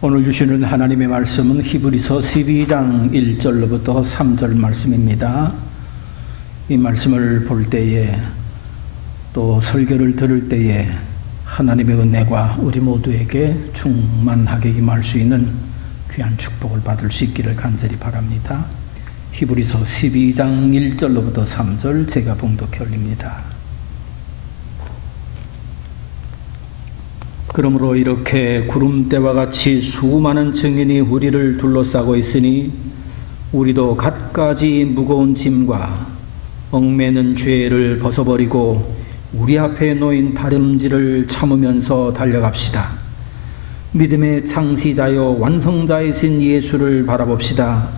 오늘 주시는 하나님의 말씀은 히브리서 12장 1절로부터 3절 말씀입니다. 이 말씀을 볼 때에 또 설교를 들을 때에 하나님의 은혜가 우리 모두에게 충만하게 임할 수 있는 귀한 축복을 받을 수 있기를 간절히 바랍니다. 히브리서 12장 1절로부터 3절 제가 봉독해 올립니다. 그러므로 이렇게 구름대와 같이 수많은 증인이 우리를 둘러싸고 있으니 우리도 갖가지 무거운 짐과 얽매는 죄를 벗어버리고 우리 앞에 놓인 다름질을 참으면서 달려갑시다. 믿음의 창시자요 완성자이신 예수를 바라봅시다.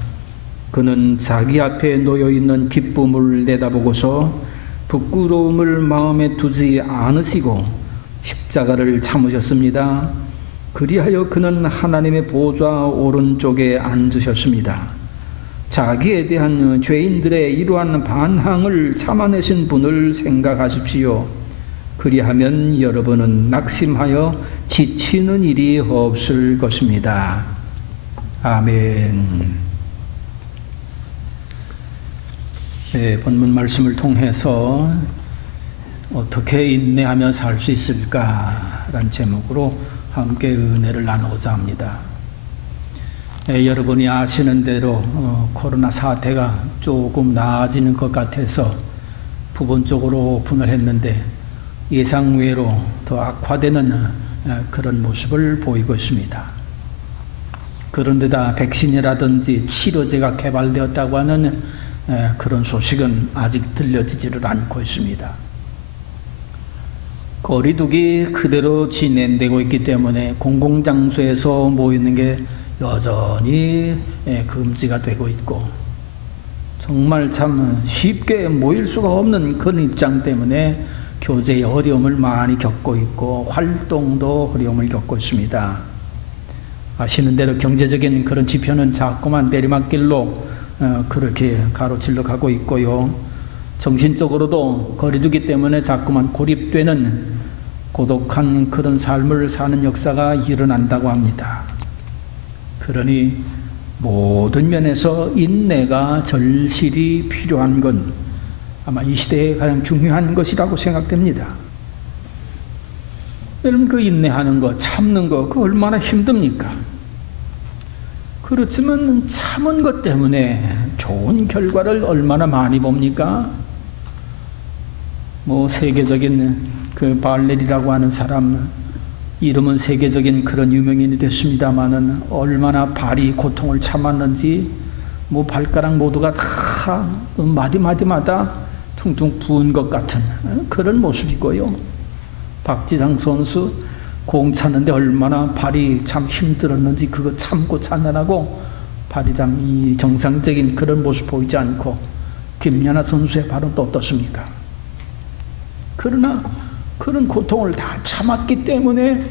그는 자기 앞에 놓여있는 기쁨을 내다보고서 부끄러움을 마음에 두지 않으시고 십자가를 참으셨습니다. 그리하여 그는 하나님의 보좌 오른쪽에 앉으셨습니다. 자기에 대한 죄인들의 이러한 반항을 참아내신 분을 생각하십시오. 그리하면 여러분은 낙심하여 지치는 일이 없을 것입니다. 아멘. 네, 본문 말씀을 통해서 어떻게 인내하며 살 수 있을까라는 제목으로 함께 은혜를 나누고자 합니다. 여러분이 아시는 대로 코로나 사태가 조금 나아지는 것 같아서 부분적으로 오픈을 했는데 예상외로 더 악화되는 그런 모습을 보이고 있습니다. 그런데다 백신이라든지 치료제가 개발되었다고 하는 그런 소식은 아직 들려지지를 않고 있습니다. 거리두기 그대로 진행되고 있기 때문에 공공장소에서 모이는 게 여전히 금지가 되고 있고 정말 참 쉽게 모일 수가 없는 그런 입장 때문에 교제의 어려움을 많이 겪고 있고 활동도 어려움을 겪고 있습니다. 아시는 대로 경제적인 그런 지표는 자꾸만 내리막길로 그렇게 가로질러 가고 있고요. 정신적으로도 거리두기 때문에 자꾸만 고립되는 고독한 그런 삶을 사는 역사가 일어난다고 합니다. 그러니 모든 면에서 인내가 절실히 필요한 건 아마 이 시대에 가장 중요한 것이라고 생각됩니다. 여러분, 그 인내하는 거, 참는 거, 그 얼마나 힘듭니까? 그렇지만 참은 것 때문에 좋은 결과를 얼마나 많이 봅니까? 세계적인 그 발레리라고 하는 사람, 이름은 세계적인 그런 유명인이 됐습니다마는 얼마나 발이 고통을 참았는지 발가락 모두가 다 마디마디마다 퉁퉁 부은 것 같은 그런 모습이고요. 박지성 선수 공 차는데 얼마나 발이 참 힘들었는지 그거 참고 차느라고 발이 참 이 정상적인 그런 모습 보이지 않고 김연아 선수의 발은 또 어떻습니까? 그러나 그런 고통을 다 참았기 때문에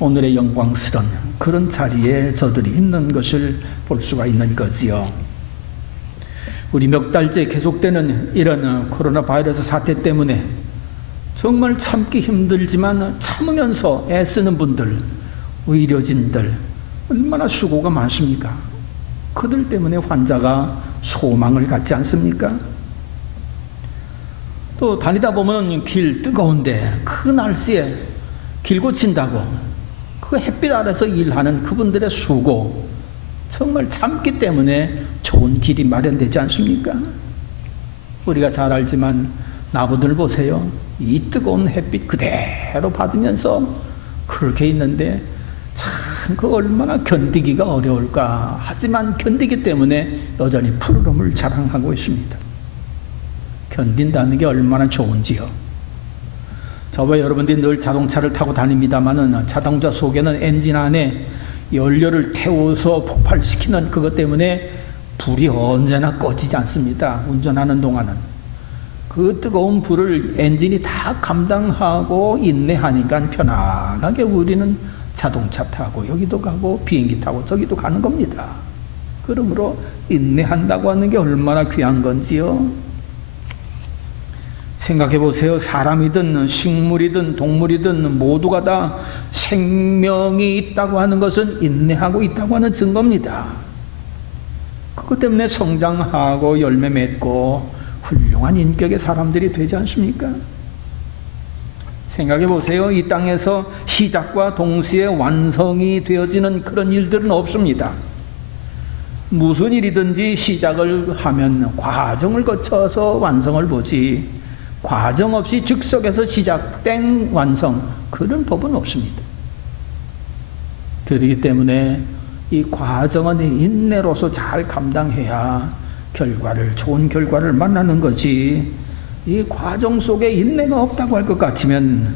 오늘의 영광스러운 그런 자리에 저들이 있는 것을 볼 수가 있는 거지요. 우리 몇 달째 계속되는 이런 코로나 바이러스 사태 때문에 정말 참기 힘들지만 참으면서 애쓰는 분들, 의료진들 얼마나 수고가 많습니까? 그들 때문에 환자가 소망을 갖지 않습니까? 또 다니다 보면 길 뜨거운데 그 날씨에 길 고친다고 그 햇빛 아래서 일하는 그분들의 수고, 정말 참기 때문에 좋은 길이 마련되지 않습니까? 우리가 잘 알지만 나무들 보세요. 이 뜨거운 햇빛 그대로 받으면서 그렇게 있는데 참 그 얼마나 견디기가 어려울까. 하지만 견디기 때문에 여전히 푸르름을 자랑하고 있습니다. 견딘다는 게 얼마나 좋은지요. 저와 여러분들이 늘 자동차를 타고 다닙니다마는 자동차 속에는 엔진 안에 연료를 태워서 폭발시키는 그것 때문에 불이 언제나 꺼지지 않습니다. 운전하는 동안은. 그 뜨거운 불을 엔진이 다 감당하고 인내하니까 편안하게 우리는 자동차 타고 여기도 가고 비행기 타고 저기도 가는 겁니다. 그러므로 인내한다고 하는 게 얼마나 귀한 건지요. 생각해 보세요. 사람이든 식물이든 동물이든 모두가 다 생명이 있다고 하는 것은 인내하고 있다고 하는 증거입니다. 그것 때문에 성장하고 열매 맺고 훌륭한 인격의 사람들이 되지 않습니까? 생각해 보세요. 이 땅에서 시작과 동시에 완성이 되어지는 그런 일들은 없습니다. 무슨 일이든지 시작을 하면 과정을 거쳐서 완성을 보지, 과정 없이 즉석에서 시작 땡 완성, 그런 법은 없습니다. 그렇기 때문에 이 과정은 인내로서 잘 감당해야 좋은 결과를 만나는 거지, 이 과정 속에 인내가 없다고 할 것 같으면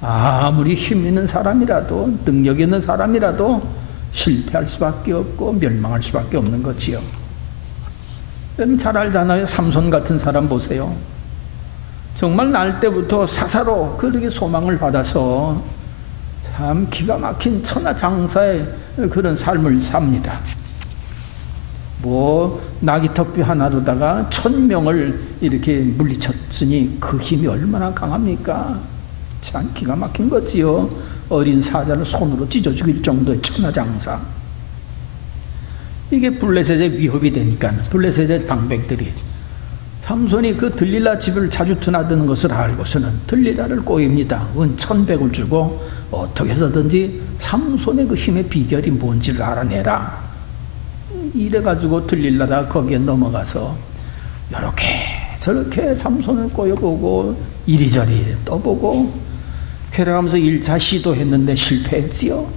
아무리 힘 있는 사람이라도 능력 있는 사람이라도 실패할 수밖에 없고 멸망할 수밖에 없는 거지요. 여러분 잘 알잖아요. 삼손 같은 사람 보세요. 정말 날 때부터 사사로 그렇게 소망을 받아서 참 기가 막힌 천하장사의 그런 삶을 삽니다. 나귀토끼 하나로다가 1000명을 이렇게 물리쳤으니 그 힘이 얼마나 강합니까? 참 기가 막힌 거지요. 어린 사자를 손으로 찢어 죽일 정도의 천하장사. 이게 블레셋의 위협이 되니까 블레셋의 방백들이 삼손이 그 들릴라 집을 자주 드나드는 것을 알고서는 들릴라를 꼬입니다. 은 1100을 주고 어떻게 해서든지 삼손의 그 힘의 비결이 뭔지를 알아내라. 이래가지고 들릴라가 거기에 넘어가서 이렇게 저렇게 삼손을 꼬여보고 이리저리 떠보고 그래가면서 1차 시도했는데 실패했지요.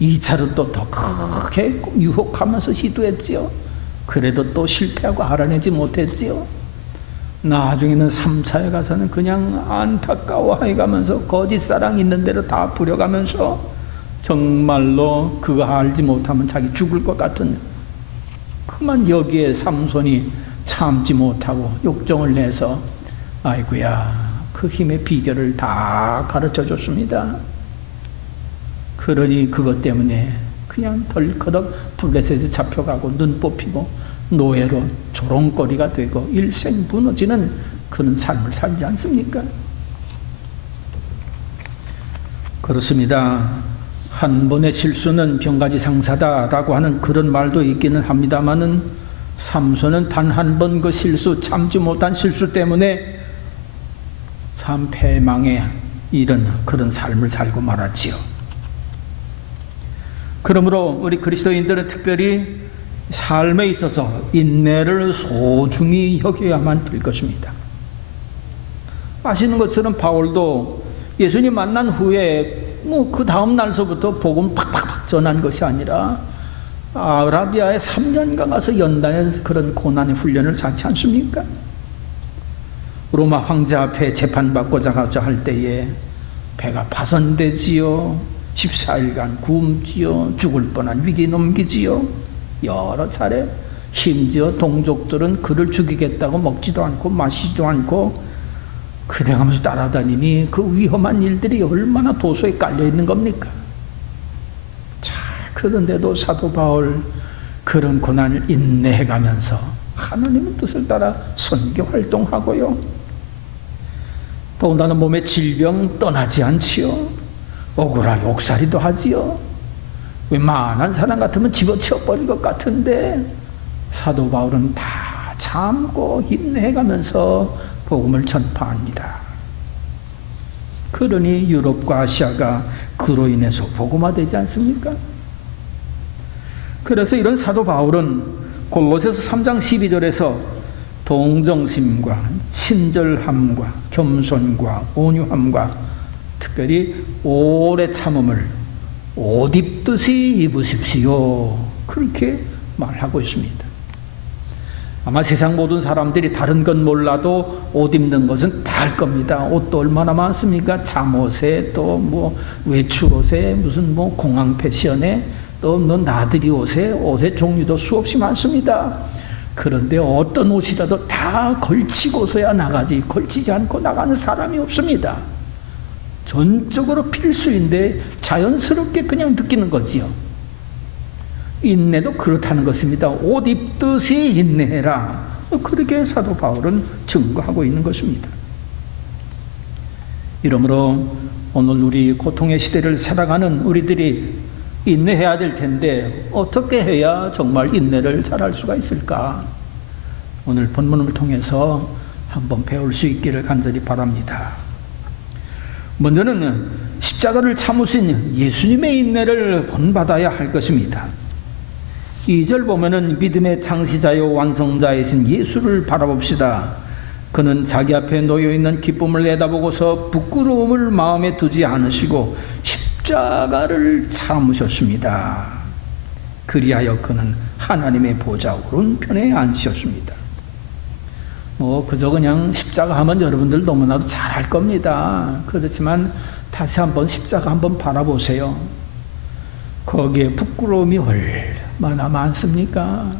2차로 또 더 크게 유혹하면서 시도했지요. 그래도 또 실패하고 알아내지 못했지요. 나중에는 3차에 가서는 그냥 안타까워해가면서 거짓사랑 있는 대로 다 부려가면서 정말로 그거 알지 못하면 자기 죽을 것 같은, 그만 여기에 삼손이 참지 못하고 욕정을 내서 아이고야 그 힘의 비결을 다 가르쳐 줬습니다. 그러니 그것 때문에 그냥 덜커덕 블레셋에 잡혀가고 눈 뽑히고 노예로 조롱거리가 되고 일생 무너지는 그런 삶을 살지 않습니까? 그렇습니다. 한 번의 실수는 병가지상사다라고 하는 그런 말도 있기는 합니다마는 삼손은 단 한 번 그 실수, 참지 못한 실수 때문에 참 패망의 이런 그런 삶을 살고 말았지요. 그러므로 우리 그리스도인들은 특별히 삶에 있어서 인내를 소중히 여겨야만 될 것입니다. 아시는 것처럼 바울도 예수님 만난 후에 그 다음 날서부터 복음 팍팍팍 전한 것이 아니라 아라비아에 3년간 가서 연단의 그런 고난의 훈련을 쌓지 않습니까? 로마 황제 앞에 재판받고자 할 때에 배가 파손되지요. 14일간 굶지요. 죽을 뻔한 위기 넘기지요. 여러 차례. 심지어 동족들은 그를 죽이겠다고 먹지도 않고 마시지도 않고 그래가면서 따라다니니 그 위험한 일들이 얼마나 도서에 깔려있는 겁니까? 자, 그런데도 사도 바울 그런 고난을 인내해가면서 하나님의 뜻을 따라 선교 활동하고요. 더군다나 몸의 질병 떠나지 않지요. 억울하게 옥살이도 하지요. 웬만한 사람 같으면 집어치워버릴 것 같은데 사도 바울은 다 참고 인내해가면서 복음을 전파합니다. 그러니 유럽과 아시아가 그로 인해서 복음화되지 않습니까? 그래서 이런 사도 바울은 골로새서 3장 12절에서 동정심과 친절함과 겸손과 온유함과 특별히 오래 참음을 옷 입듯이 입으십시오, 그렇게 말하고 있습니다. 아마 세상 모든 사람들이 다른 건 몰라도 옷 입는 것은 다 할 겁니다. 옷도 얼마나 많습니까? 잠옷에 또 외출옷에 무슨 공항 패션에 또 나들이 옷의 종류도 수없이 많습니다. 그런데 어떤 옷이라도 다 걸치고서야 나가지 걸치지 않고 나가는 사람이 없습니다. 전적으로 필수인데 자연스럽게 그냥 느끼는 거지요. 인내도 그렇다는 것입니다. 옷 입듯이 인내해라. 그렇게 사도 바울은 증거하고 있는 것입니다. 이러므로 오늘 우리 고통의 시대를 살아가는 우리들이 인내해야 될 텐데 어떻게 해야 정말 인내를 잘할 수가 있을까? 오늘 본문을 통해서 한번 배울 수 있기를 간절히 바랍니다. 먼저는 십자가를 참으신 예수님의 인내를 본받아야 할 것입니다. 2절 보면은 믿음의 창시자요 완성자이신 예수를 바라봅시다. 그는 자기 앞에 놓여있는 기쁨을 내다보고서 부끄러움을 마음에 두지 않으시고 십자가를 참으셨습니다. 그리하여 그는 하나님의 보좌 오른편에 앉으셨습니다. 그저 그냥 십자가 하면 여러분들 너무나도 잘할 겁니다. 그렇지만 다시 한번 십자가 한번 바라보세요. 거기에 부끄러움이 얼마나 많습니까?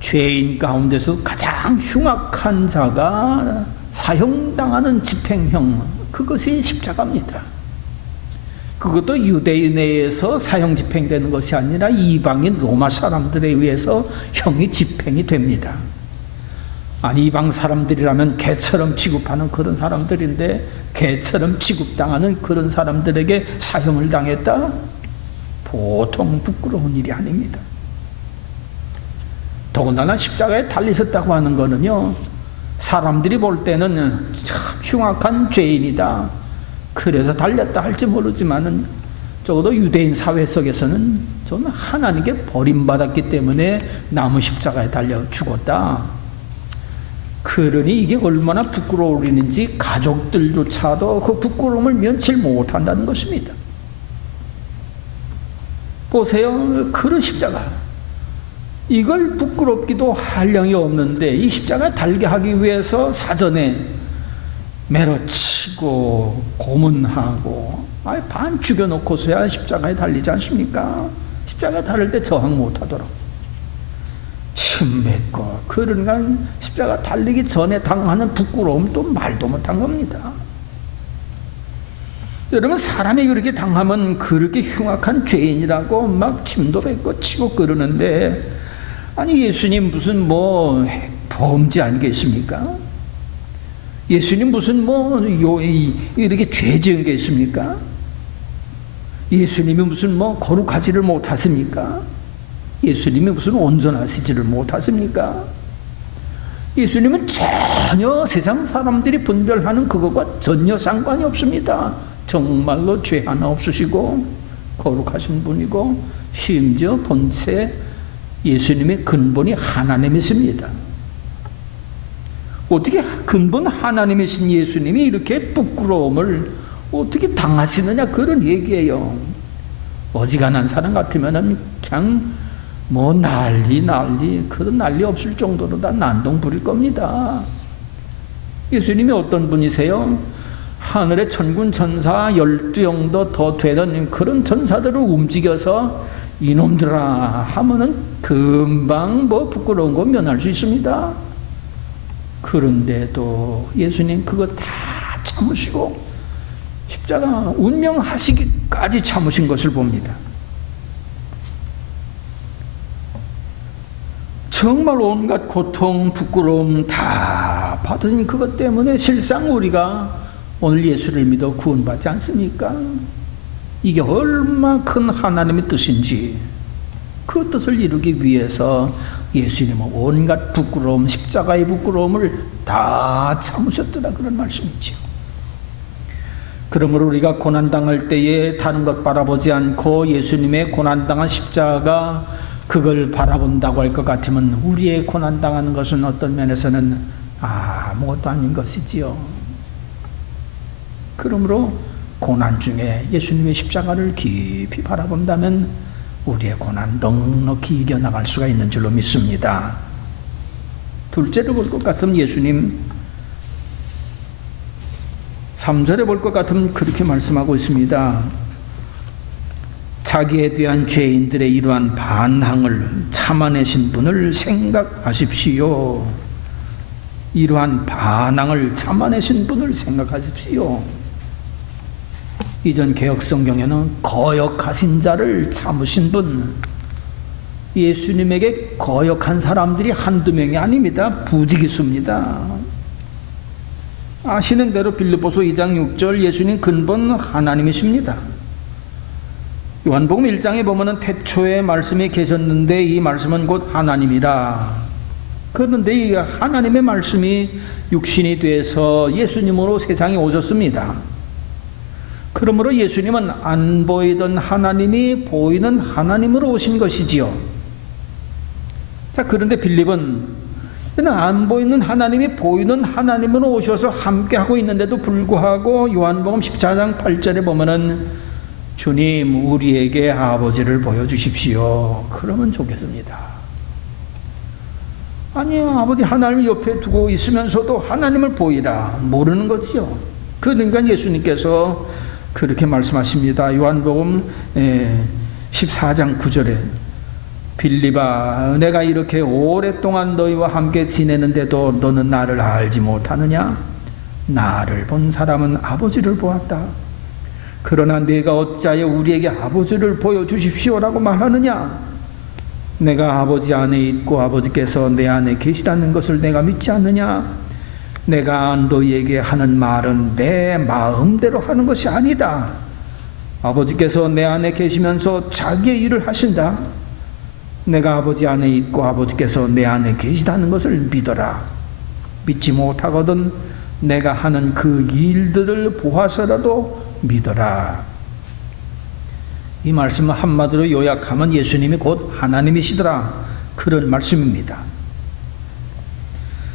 죄인 가운데서 가장 흉악한 자가 사형당하는 집행형, 그것이 십자가입니다. 그것도 유대인 내에서 사형 집행되는 것이 아니라 이방인 로마 사람들에 의해서 형이 집행이 됩니다. 아니, 이방 사람들이라면 개처럼 취급하는 그런 사람들인데 개처럼 취급당하는 그런 사람들에게 사형을 당했다? 보통 부끄러운 일이 아닙니다. 더군다나 십자가에 달리셨다고 하는 거는요, 사람들이 볼 때는 참 흉악한 죄인이다, 그래서 달렸다 할지 모르지만은 적어도 유대인 사회 속에서는 좀 하나님께 버림받았기 때문에 나무 십자가에 달려 죽었다. 그러니 이게 얼마나 부끄러울 일인지 가족들조차도 그 부끄러움을 면치 못한다는 것입니다. 보세요, 그런 십자가, 이걸 부끄럽기도 한량이 없는데 이 십자가 달게 하기 위해서 사전에 매로치고 고문하고 반 죽여놓고서야 십자가에 달리지 않습니까? 십자가 달릴 때 저항 못하도록 침 뱉고, 그러니까 십자가 달리기 전에 당하는 부끄러움 또 말도 못한 겁니다. 여러분, 사람이 그렇게 당하면 그렇게 흉악한 죄인이라고 막 침도 뱉고 치고 그러는데, 아니 예수님 무슨 범죄 아니겠습니까? 예수님 무슨 이렇게 죄 지은 게 있습니까? 예수님이 무슨 거룩하지를 못하십니까? 예수님이 무슨 온전하시지를 못하십니까? 예수님은 전혀 세상 사람들이 분별하는 그것과 전혀 상관이 없습니다. 정말로 죄 하나 없으시고 거룩하신 분이고, 심지어 본체 예수님의 근본이 하나님이십니다. 어떻게 근본 하나님이신 예수님이 이렇게 부끄러움을 어떻게 당하시느냐, 그런 얘기예요. 어지간한 사람 같으면은 그냥 난리 그런 난리 없을 정도로 다 난동 부릴 겁니다. 예수님이 어떤 분이세요? 하늘의 천군 천사 12영도 더 되는 그런 전사들을 움직여서 이놈들아 하면은 금방 부끄러운 거 면할 수 있습니다. 그런데도 예수님 그거 다 참으시고 십자가 운명하시기까지 참으신 것을 봅니다. 정말 온갖 고통, 부끄러움 다 받은 그것 때문에 실상 우리가 오늘 예수를 믿어 구원받지 않습니까? 이게 얼마나 큰 하나님의 뜻인지, 그 뜻을 이루기 위해서 예수님은 온갖 부끄러움, 십자가의 부끄러움을 다 참으셨더라, 그런 말씀이지요. 그러므로 우리가 고난당할 때에 다른 것 바라보지 않고 예수님의 고난당한 십자가, 그걸 바라본다고 할 것 같으면 우리의 고난당하는 것은 어떤 면에서는 아무것도 아닌 것이지요. 그러므로 고난 중에 예수님의 십자가를 깊이 바라본다면 우리의 고난 넉넉히 이겨나갈 수가 있는 줄로 믿습니다. 둘째로 볼 것 같으면 예수님 3절에 볼 것 같으면 그렇게 말씀하고 있습니다. 자기에 대한 죄인들의 이러한 반항을 참아내신 분을 생각하십시오. 이러한 반항을 참아내신 분을 생각하십시오. 이전 개혁성경에는 거역하신 자를 참으신 분, 예수님에게 거역한 사람들이 한두 명이 아닙니다. 부지기수입니다. 아시는 대로 빌립보서 2장 6절 예수님 근본 하나님이십니다. 요한복음 1장에 보면은 태초에 말씀이 계셨는데 이 말씀은 곧 하나님이라. 그런데 이 하나님의 말씀이 육신이 돼서 예수님으로 세상에 오셨습니다. 그러므로 예수님은 안 보이던 하나님이 보이는 하나님으로 오신 것이지요. 자, 그런데 빌립은 안 보이는 하나님이 보이는 하나님으로 오셔서 함께 하고 있는데도 불구하고 요한복음 14장 8절에 보면은 주님 우리에게 아버지를 보여주십시오. 그러면 좋겠습니다. 아니요, 아버지 하나님을 옆에 두고 있으면서도 하나님을 보이라 모르는 거지요. 그러니까 예수님께서 그렇게 말씀하십니다. 요한복음 14장 9절에 빌립아 내가 이렇게 오랫동안 너희와 함께 지내는데도 너는 나를 알지 못하느냐? 나를 본 사람은 아버지를 보았다. 그러나 네가 어찌하여 우리에게 아버지를 보여주십시오라고 말하느냐? 내가 아버지 안에 있고 아버지께서 내 안에 계시다는 것을 내가 믿지 않느냐? 내가 너희에게 하는 말은 내 마음대로 하는 것이 아니다. 아버지께서 내 안에 계시면서 자기의 일을 하신다. 내가 아버지 안에 있고 아버지께서 내 안에 계시다는 것을 믿어라. 믿지 못하거든 내가 하는 그 일들을 보아서라도 믿어라. 이 말씀을 한마디로 요약하면 예수님이 곧 하나님이시더라, 그런 말씀입니다.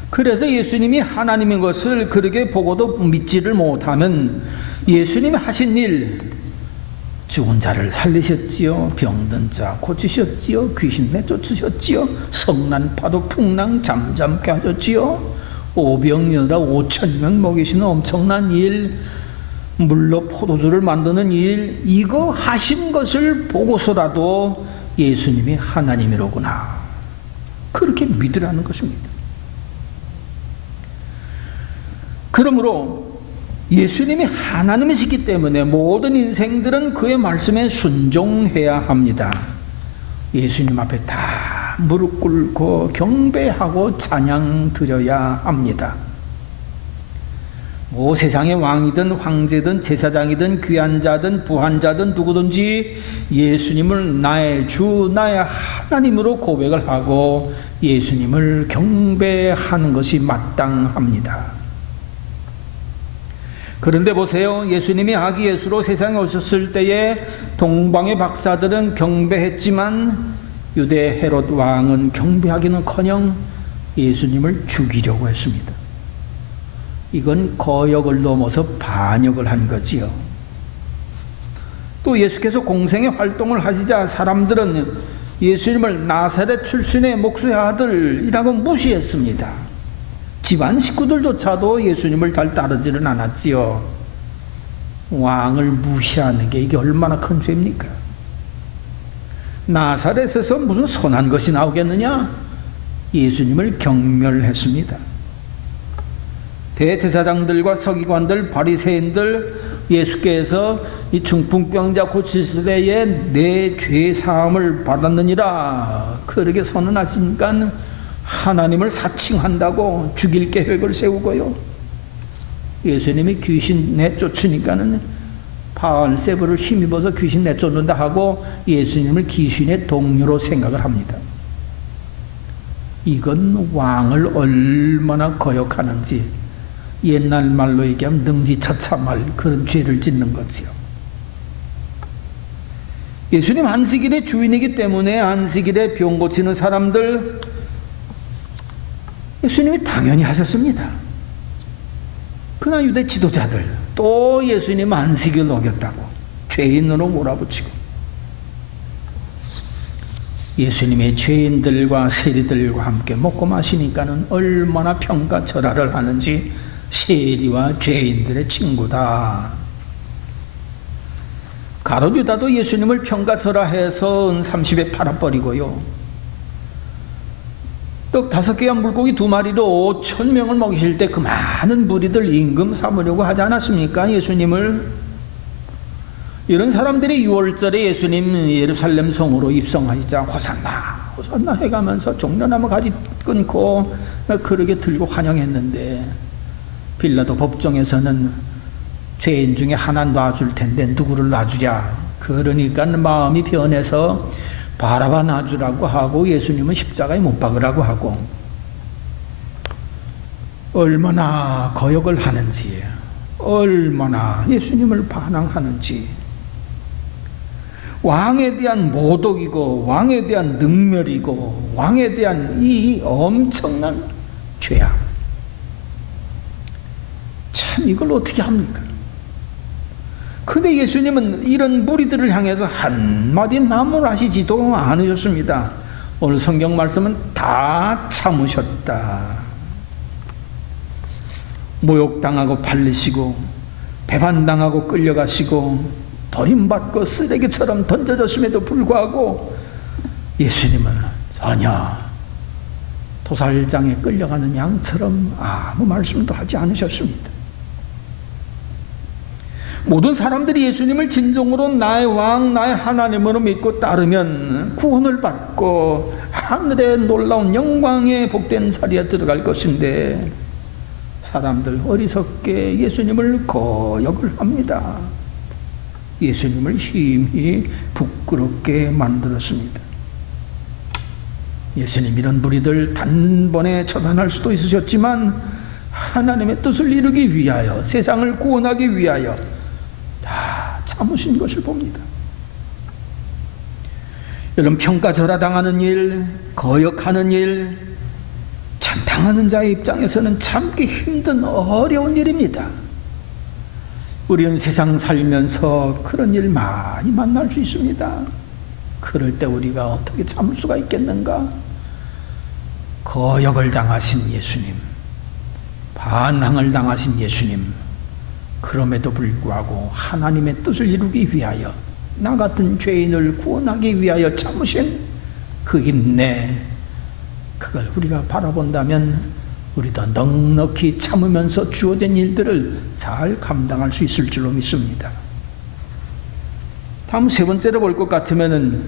그래서 예수님이 하나님인 것을 그렇게 보고도 믿지를 못하면 예수님이 하신 일, 죽은 자를 살리셨지요, 병든 자 고치셨지요, 귀신 내쫓으셨지요, 성난 파도 풍랑 잠잠케 하셨지요, 오병이어라 5,000명 먹이시는 엄청난 일, 물로 포도주를 만드는 일, 이거 하신 것을 보고서라도 예수님이 하나님이로구나, 그렇게 믿으라는 것입니다. 그러므로 예수님이 하나님이시기 때문에 모든 인생들은 그의 말씀에 순종해야 합니다. 예수님 앞에 다 무릎 꿇고 경배하고 찬양 드려야 합니다. 뭐 세상의 왕이든 황제든 제사장이든 귀한 자든 부한 자든 누구든지 예수님을 나의 주 나의 하나님으로 고백을 하고 예수님을 경배하는 것이 마땅합니다. 그런데 보세요, 예수님이 아기 예수로 세상에 오셨을 때에 동방의 박사들은 경배했지만 유대 헤롯 왕은 경배하기는커녕 예수님을 죽이려고 했습니다. 이건 거역을 넘어서 반역을 한 거지요. 또 예수께서 공생의 활동을 하시자 사람들은 예수님을 나사렛 출신의 목수의 아들이라고 무시했습니다. 집안 식구들조차도 예수님을 잘 따르지는 않았지요. 왕을 무시하는 게 이게 얼마나 큰 죄입니까? 나사렛에서 무슨 선한 것이 나오겠느냐? 예수님을 경멸했습니다. 대제사장들과 서기관들, 바리새인들, 예수께서 이 중풍병자 고치실 때에 내 죄 사함을 받았느니라 그렇게 선언하시니까 하나님을 사칭한다고 죽일 계획을 세우고요. 예수님이 귀신 내쫓으니까는 바알세부를 힘입어서 귀신 내쫓는다 하고 예수님을 귀신의 동료로 생각을 합니다. 이건 왕을 얼마나 거역하는지, 옛날 말로 얘기하면 능지처참할 그런 죄를 짓는 거지요. 예수님 안식일의 주인이기 때문에 안식일에 병 고치는 사람들 예수님이 당연히 하셨습니다. 그러나 유대 지도자들 또 예수님 안식일을 어겼다고 죄인으로 몰아붙이고, 예수님의 죄인들과 세리들과 함께 먹고 마시니까는 얼마나 평가절하를 하는지, 세리와 죄인들의 친구다. 가룟 유다도 예수님을 평가절하해서 은 30에 팔아버리고요. 떡 5개와 물고기 2마리로 5,000명을 먹이실 때 그 많은 무리들 임금 삼으려고 하지 않았습니까? 예수님을. 이런 사람들이 6월절에 예수님 예루살렘 성으로 입성하시자 호산나 호산나 해가면서 종려나무 가지 끊고 그러게 들고 환영했는데, 빌라도 법정에서는 죄인 중에 하나 놔줄 텐데 누구를 놔주랴. 그러니까 마음이 변해서 바라바 놔주라고 하고 예수님은 십자가에 못 박으라고 하고, 얼마나 거역을 하는지, 얼마나 예수님을 반항하는지, 왕에 대한 모독이고 왕에 대한 능멸이고 왕에 대한 이 엄청난 죄악. 참 이걸 어떻게 합니까? 근데 예수님은 이런 무리들을 향해서 한마디 나무라시지도 않으셨습니다. 오늘 성경 말씀은 다 참으셨다. 모욕당하고 팔리시고 배반당하고 끌려가시고 버림받고 쓰레기처럼 던져졌음에도 불구하고 예수님은 전혀 도살장에 끌려가는 양처럼 아무 말씀도 하지 않으셨습니다. 모든 사람들이 예수님을 진정으로 나의 왕, 나의 하나님으로 믿고 따르면 구원을 받고 하늘의 놀라운 영광에 복된 자리에 들어갈 것인데, 사람들 어리석게 예수님을 거역을 합니다. 예수님을 힘이 부끄럽게 만들었습니다. 예수님 이런 무리들 단번에 처단할 수도 있으셨지만 하나님의 뜻을 이루기 위하여, 세상을 구원하기 위하여 다 참으신 것을 봅니다. 여러분, 평가절하당하는 일, 거역하는 일, 참 당하는 자의 입장에서는 참기 힘든 어려운 일입니다. 우리는 세상 살면서 그런 일 많이 만날 수 있습니다. 그럴 때 우리가 어떻게 참을 수가 있겠는가? 거역을 당하신 예수님, 반항을 당하신 예수님, 그럼에도 불구하고 하나님의 뜻을 이루기 위하여, 나 같은 죄인을 구원하기 위하여 참으신 그 인내, 그걸 우리가 바라본다면 우리도 넉넉히 참으면서 주어진 일들을 잘 감당할 수 있을 줄로 믿습니다. 다음 세 번째로 볼 것 같으면은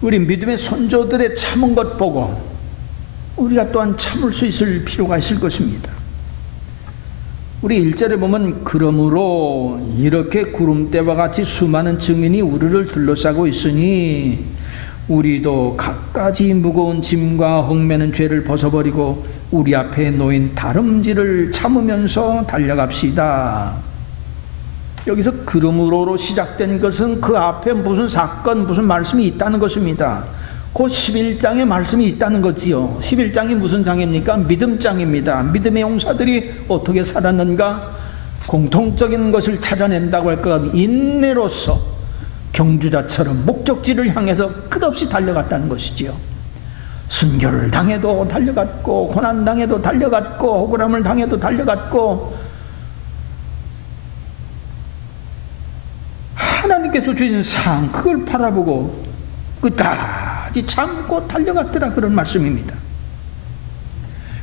우리 믿음의 선조들의 참은 것 보고 우리가 또한 참을 수 있을 필요가 있을 것입니다. 우리 1절에 보면, 그러므로 이렇게 구름대와 같이 수많은 증인이 우리를 둘러싸고 있으니 우리도 갖가지 무거운 짐과 얽매는 죄를 벗어버리고 우리 앞에 놓인 다름질을 참으면서 달려갑시다. 여기서 그러므로로 시작된 것은 그 앞에 무슨 사건, 무슨 말씀이 있다는 것입니다. 그 11장의 말씀이 있다는 거지요. 11장이 무슨 장입니까? 믿음장입니다. 믿음의 용사들이 어떻게 살았는가? 공통적인 것을 찾아낸다고 할 것, 인내로서 경주자처럼 목적지를 향해서 끝없이 달려갔다는 것이지요. 순교를 당해도 달려갔고, 고난당해도 달려갔고, 억울함을 당해도 달려갔고, 하나님께서 주신 상, 그걸 바라보고 끝까지 참고 달려갔더라, 그런 말씀입니다.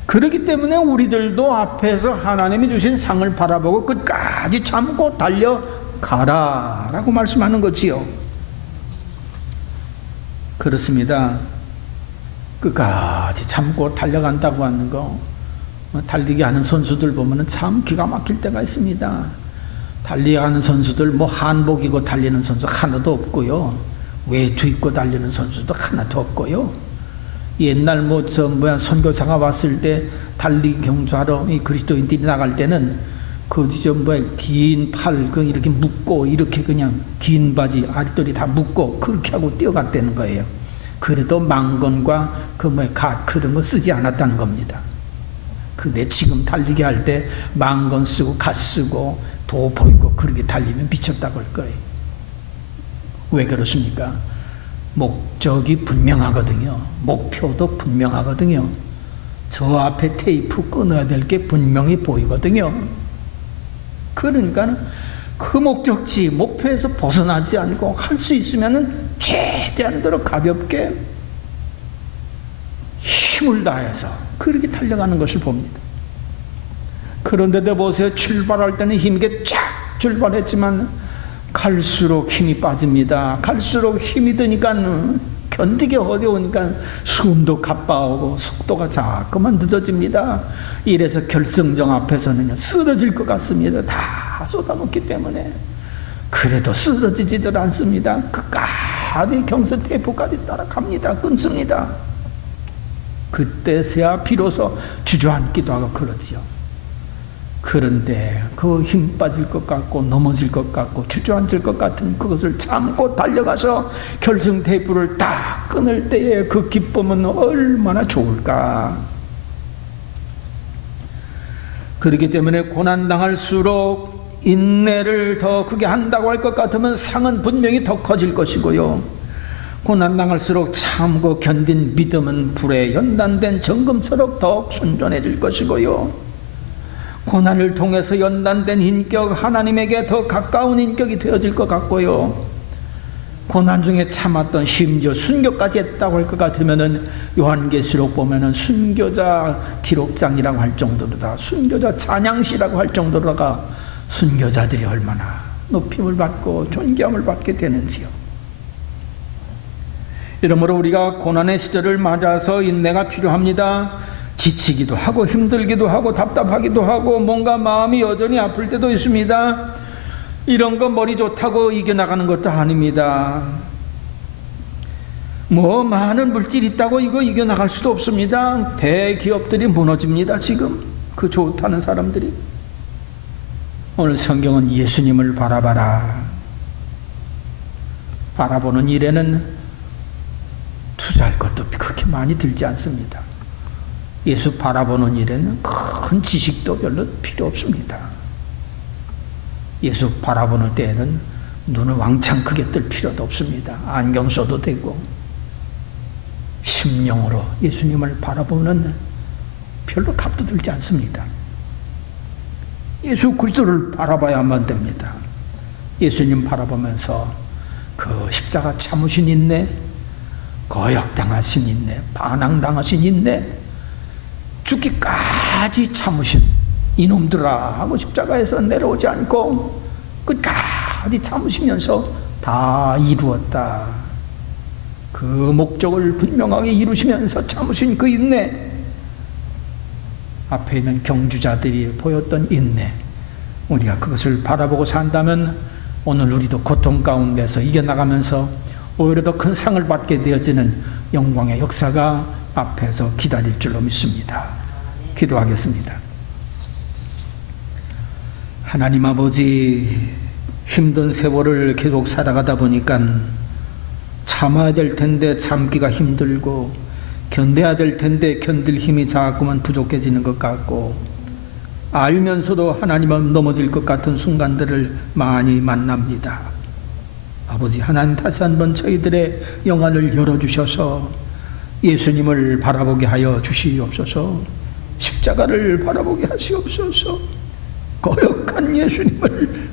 그렇기 때문에 우리들도 앞에서 하나님이 주신 상을 바라보고 끝까지 참고 달려가라 라고 말씀하는 거지요. 그렇습니다. 끝까지 참고 달려간다고 하는 거, 달리기 하는 선수들 보면 참 기가 막힐 때가 있습니다. 달리하는 선수들, 한복 입고 달리는 선수 하나도 없고요, 외투 입고 달리는 선수도 하나도 없고요. 옛날 선교사가 왔을 때 달리기 경주하러 이 그리스도인들이 나갈 때는 긴 팔 이렇게 묶고, 이렇게 그냥 긴 바지 아리떨이 다 묶고 그렇게 하고 뛰어갔다는 거예요. 그래도 망건과 그런 거 쓰지 않았다는 겁니다. 근데 지금 달리기 할 때 망건 쓰고 갓 쓰고 도포 입고 그렇게 달리면 미쳤다고 할 거예요. 왜 그렇습니까? 목적이 분명하거든요. 목표도 분명하거든요. 저 앞에 테이프 끊어야 될 게 분명히 보이거든요. 그러니까 그 목적지, 목표에서 벗어나지 않고 할 수 있으면 최대한대로 가볍게 힘을 다해서 그렇게 달려가는 것을 봅니다. 그런데도 보세요. 출발할 때는 힘있게 쫙 출발했지만 갈수록 힘이 빠집니다. 갈수록 힘이 드니까 견디기 어려우니까 숨도 가빠오고 속도가 자꾸만 늦어집니다. 이래서 결승정 앞에서는 쓰러질 것 같습니다. 다 쏟아놓기 때문에. 그래도 쓰러지지들 않습니다. 끝까지 경서 테이프까지 따라갑니다. 끊습니다. 그때서야 비로소 주저앉기도 하고 그러지요. 그런데 그 힘 빠질 것 같고 넘어질 것 같고 주저앉을 것 같은 그것을 참고 달려가서 결승 테이프를 딱 끊을 때의 그 기쁨은 얼마나 좋을까. 그렇기 때문에 고난당할수록 인내를 더 크게 한다고 할 것 같으면 상은 분명히 더 커질 것이고요. 고난당할수록 참고 견딘 믿음은 불에 연단된 정금처럼 더욱 순전해질 것이고요. 고난을 통해서 연단된 인격, 하나님에게 더 가까운 인격이 되어질 것 같고요. 고난 중에 참았던 심지어 순교까지 했다고 할 것 같으면은 요한계시록 보면은 순교자 기록장이라고 할 정도로다, 순교자 찬양시라고 할 정도로다가 순교자들이 얼마나 높임을 받고 존경을 받게 되는지요. 이러므로 우리가 고난의 시절을 맞아서 인내가 필요합니다. 지치기도 하고 힘들기도 하고 답답하기도 하고 뭔가 마음이 여전히 아플 때도 있습니다. 이런 거 머리 좋다고 이겨나가는 것도 아닙니다. 뭐 많은 물질이 있다고 이거 이겨나갈 수도 없습니다. 대기업들이 무너집니다. 지금 그 좋다는 사람들이. 오늘 성경은 예수님을 바라봐라. 바라보는 일에는 투자할 것도 그렇게 많이 들지 않습니다. 예수 바라보는 일에는 큰 지식도 별로 필요 없습니다. 예수 바라보는 때에는 눈을 왕창 크게 뜰 필요도 없습니다. 안경 써도 되고 심령으로 예수님을 바라보는 별로 값도 들지 않습니다. 예수 그리스도를 바라봐야만 됩니다. 예수님 바라보면서 그 십자가 참으신 인내, 거역당하신 인내, 반항당하신 인내, 죽기까지 참으신 이놈들아 하고 십자가에서 내려오지 않고 끝까지 참으시면서 다 이루었다. 그 목적을 분명하게 이루시면서 참으신 그 인내, 앞에 있는 경주자들이 보였던 인내, 우리가 그것을 바라보고 산다면 오늘 우리도 고통 가운데서 이겨나가면서 오히려 더 큰 상을 받게 되어지는 영광의 역사가 앞에서 기다릴 줄로 믿습니다. 기도하겠습니다. 하나님 아버지, 힘든 세월을 계속 살아가다 보니까 참아야 될 텐데 참기가 힘들고 견뎌야 될 텐데 견딜 힘이 자꾸만 부족해지는 것 같고 알면서도 하나님은 넘어질 것 같은 순간들을 많이 만납니다. 아버지 하나님, 다시 한번 저희들의 영안을 열어주셔서 예수님을 바라보게 하여 주시옵소서. 십자가를 바라보게 하시옵소서. 거역한 예수님을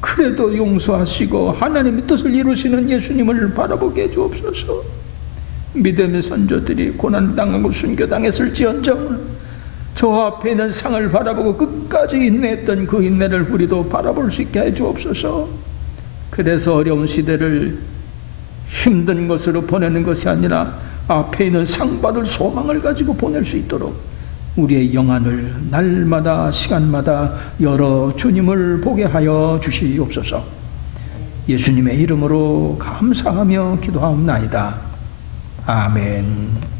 그래도 용서하시고 하나님의 뜻을 이루시는 예수님을 바라보게 해주옵소서. 믿음의 선조들이 고난당하고 순교당했을지언정 저 앞에 있는 상을 바라보고 끝까지 인내했던 그 인내를 우리도 바라볼 수 있게 해주옵소서. 그래서 어려운 시대를 힘든 것으로 보내는 것이 아니라 앞에 있는 상 받을 소망을 가지고 보낼 수 있도록 우리의 영안을 날마다 시간마다 열어 주님을 보게 하여 주시옵소서. 예수님의 이름으로 감사하며 기도하옵나이다. 아멘.